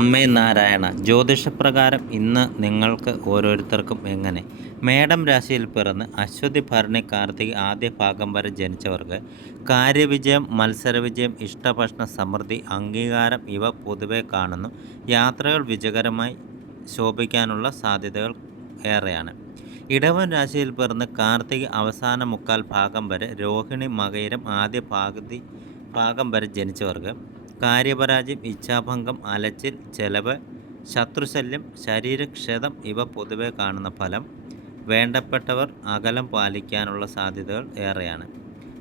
അമ്മേ നാരായണ. ജ്യോതിഷപ്രകാരം ഇന്ന് നിങ്ങൾക്ക് ഓരോരുത്തർക്കും എങ്ങനെ? മേടം രാശിയിൽ പിറന്ന് അശ്വതി ഭരണി കാർത്തിക ആദ്യ ഭാഗം വരെ ജനിച്ചവർക്ക് കാര്യവിജയം, മത്സരവിജയം, ഇഷ്ടഭക്ഷണ സമൃദ്ധി, അംഗീകാരം ഇവ പൊതുവെ കാണുന്നു. യാത്രകൾ വിജയകരമായി ശോഭിക്കാനുള്ള സാധ്യതകൾ ഏറെയാണ്. ഇടവൻ രാശിയിൽ പിറന്ന് കാർത്തിക അവസാന മുക്കാൽ ഭാഗം വരെ, രോഹിണി മകയിരം ആദ്യ ഭാഗം വരെ ജനിച്ചവർക്ക് കാര്യപരാജയം, ഇച്ഛാഭംഗം, അലച്ചിൽ, ചെലവ്, ശത്രുശല്യം, ശരീരക്ഷതം ഇവ പൊതുവെ കാണുന്ന ഫലം. വേണ്ടപ്പെട്ടവർ അകലം പാലിക്കാനുള്ള സാധ്യതകൾ ഏറെയാണ്.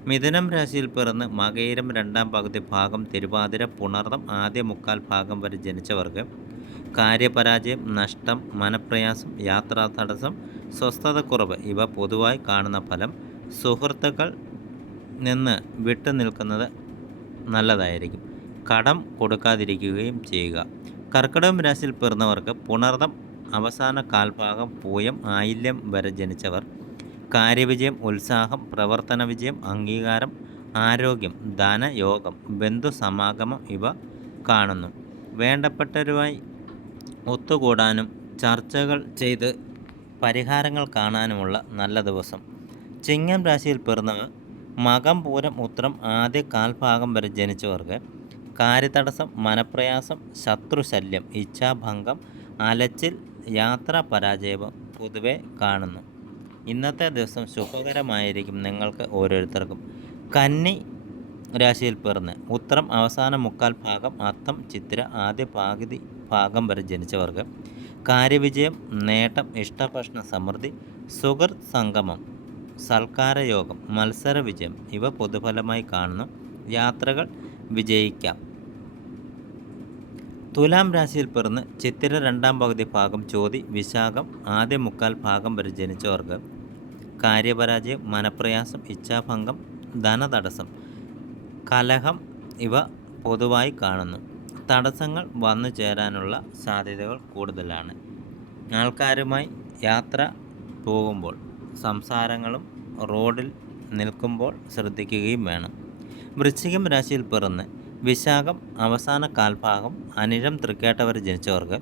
മിഥുനം രാശിയിൽ പിറന്ന് മകയിരം രണ്ടാം പകുതി ഭാഗം, തിരുവാതിര, പുണർദം ആദ്യ മുക്കാൽ ഭാഗം വരെ ജനിച്ചവർക്ക് കാര്യപരാജയം, നഷ്ടം, മനപ്രയാസം, യാത്രാ തടസ്സം, സ്വസ്ഥതക്കുറവ് ഇവ പൊതുവായി കാണുന്ന ഫലം. സുഹൃത്തുക്കൾ നിന്ന് വിട്ടു നിൽക്കുന്നത് നല്ലതായിരിക്കും. കടം കൊടുക്കാതിരിക്കുകയും ചെയ്യുക. കർക്കിടകം രാശിയിൽ പിറന്നവർക്ക് പുണർദം അവസാന കാൽഭാഗം, പൂയം, ആയില്യം വരെ ജനിച്ചവർ കാര്യവിജയം, ഉത്സാഹം, പ്രവർത്തന വിജയം, അംഗീകാരം, ആരോഗ്യം, ധനയോഗം, ബന്ധുസമാഗമം ഇവ കാണുന്നു. വേണ്ടപ്പെട്ടവരുമായി ഒത്തുകൂടാനും ചർച്ചകൾ ചെയ്ത് പരിഹാരങ്ങൾ കാണാനുമുള്ള നല്ല ദിവസം. ചിങ്ങം രാശിയിൽ പിറന്നവർ മകം, പൂരം, ഉത്രം ആദ്യ കാൽഭാഗം വരെ ജനിച്ചവർക്ക് കാര്യതടസ്സം, മനപ്രയാസം, ശത്രുശല്യം, ഇച്ഛാഭംഗം, അലച്ചിൽ, യാത്രാ പരാജയം പൊതുവെ കാണുന്നു. ഇന്നത്തെ ദിവസം ശുഭകരമായിരിക്കും നിങ്ങൾക്ക് ഓരോരുത്തർക്കും. കന്നി രാശിയിൽ പിറന്ന് ഉത്രം അവസാന മുക്കാൽ ഭാഗം, അത്തം, ചിത്തിര ആദ്യ ഭാഗം വരെ ജനിച്ചവർക്ക് കാര്യവിജയം, നേട്ടം, ഇഷ്ടഭക്ഷണ സമൃദ്ധി, സുഹൃത്ത് സംഗമം, സൽക്കാരയോഗം, മത്സര വിജയം ഇവ പൊതുഫലമായി കാണുന്നു. യാത്രകൾ വിജയിക്കാം. തുലാം രാശിയിൽ പിറന്ന് ചിത്തിര രണ്ടാം പകുതി ഭാഗം, ചോതി, വിശാഖം ആദ്യ മുക്കാൽ ഭാഗം വരെ ജനിച്ചവർക്ക് കാര്യപരാജയം, മനപ്രയാസം, ഇച്ഛാഭംഗം, ധനതടസ്സം, കലഹം ഇവ പൊതുവായി കാണുന്നു. തടസ്സങ്ങൾ വന്നു ചേരാനുള്ള സാധ്യതകൾ കൂടുതലാണ്. ആൾക്കാരുമായി യാത്ര പോകുമ്പോൾ സംസാരങ്ങളും റോഡിൽ നിൽക്കുമ്പോൾ ശ്രദ്ധിക്കുകയും വേണം. വൃശ്ചികം രാശിയിൽ പിറന്ന് വിശാഖം അവസാന കാൽഭാഗം, അനിഴം, തൃക്കേട്ടവർ ജനിച്ചവർക്ക്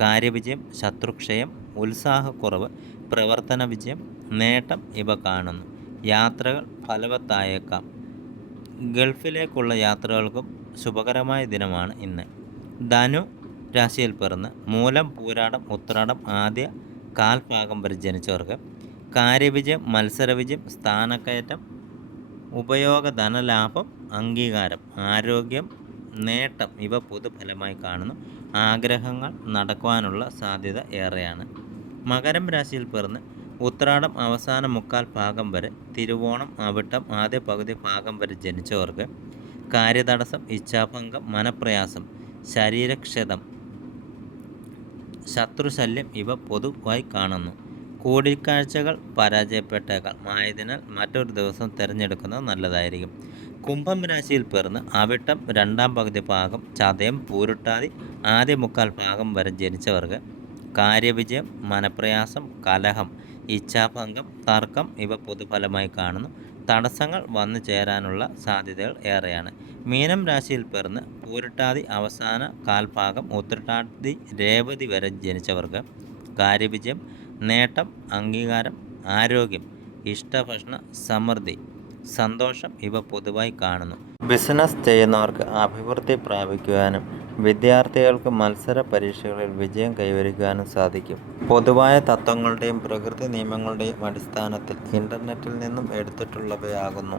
കാര്യവിജയം, ശത്രുക്ഷയം, ഉത്സാഹക്കുറവ്, പ്രവർത്തന വിജയം, നേട്ടം ഇവ കാണുന്നു. യാത്രകൾ ഫലവത്തായേക്കാം. ഗൾഫിലേക്കുള്ള യാത്രകൾക്കും ശുഭകരമായ ദിനമാണ് ഇന്ന്. ധനു രാശിയിൽ പിറന്ന് മൂലം, പൂരാടം, ഉത്രാടം ആദ്യ കാൽഭാഗം വരെ ജനിച്ചവർക്ക് കാര്യവിജയം, മത്സരവിജയം, സ്ഥാനക്കയറ്റം, ഉപയോഗ ധനലാഭം, അംഗീകാരം, ആരോഗ്യം, നേട്ടം ഇവ പൊതുഫലമായി കാണുന്നു. ആഗ്രഹങ്ങൾ നടക്കുവാനുള്ള സാധ്യത ഏറെയാണ്. മകരം രാശിയിൽ പിറന്ന് ഉത്രാടം അവസാന മുക്കാൽ ഭാഗം വരെ, തിരുവോണം, അവിട്ടം ആദ്യ പകുതി ഭാഗം വരെ ജനിച്ചവർക്ക് കാര്യതടസ്സം, ഇച്ഛാഭംഗം, മനപ്രയാസം, ശരീരക്ഷതം, ശത്രുശല്യം ഇവ പൊതുവായി കാണുന്നു. കൂടിക്കാഴ്ചകൾ പരാജയപ്പെട്ടേക്കാം. ആയതിനാൽ മറ്റൊരു ദിവസം തിരഞ്ഞെടുക്കുന്നത് നല്ലതായിരിക്കും. കുംഭം രാശിയിൽ പിറന്ന് അവിട്ടം രണ്ടാം പകുതി ഭാഗം, ചതയം, പൂരുട്ടാതി ആദ്യ മുക്കാൽ ഭാഗം വരെ ജനിച്ചവർക്ക് കാര്യവിജയം, മനപ്രയാസം, കലഹം, ഇച്ഛാഭംഗം, തർക്കം ഇവ പൊതുഫലമായി കാണുന്നു. തടസ്സങ്ങൾ വന്നു ചേരാനുള്ള സാധ്യതകൾ ഏറെയാണ്. മീനം രാശിയിൽ പിറന്ന് പൂരുട്ടാതി അവസാന കാൽഭാഗം, ഉത്രട്ടാതി, രേവതി വരെ ജനിച്ചവർക്ക് കാര്യവിജയം, നേട്ടം, അംഗീകാരം, ആരോഗ്യം, ഇഷ്ടഭക്ഷണ സമൃദ്ധി, സന്തോഷം ഇവ പൊതുവായി കാണുന്നു. ബിസിനസ് ചെയ്യുന്നവർക്ക് അഭിവൃദ്ധി പ്രാപിക്കുവാനും വിദ്യാർത്ഥികൾക്ക് മത്സര പരീക്ഷകളിൽ വിജയം കൈവരിക്കുവാനും സാധിക്കും. പൊതുവായ തത്വങ്ങളുടെയും പ്രകൃതി നിയമങ്ങളുടെയും അടിസ്ഥാനത്തിൽ ഇൻ്റർനെറ്റിൽ നിന്നും എടുത്തിട്ടുള്ളവയാകുന്നു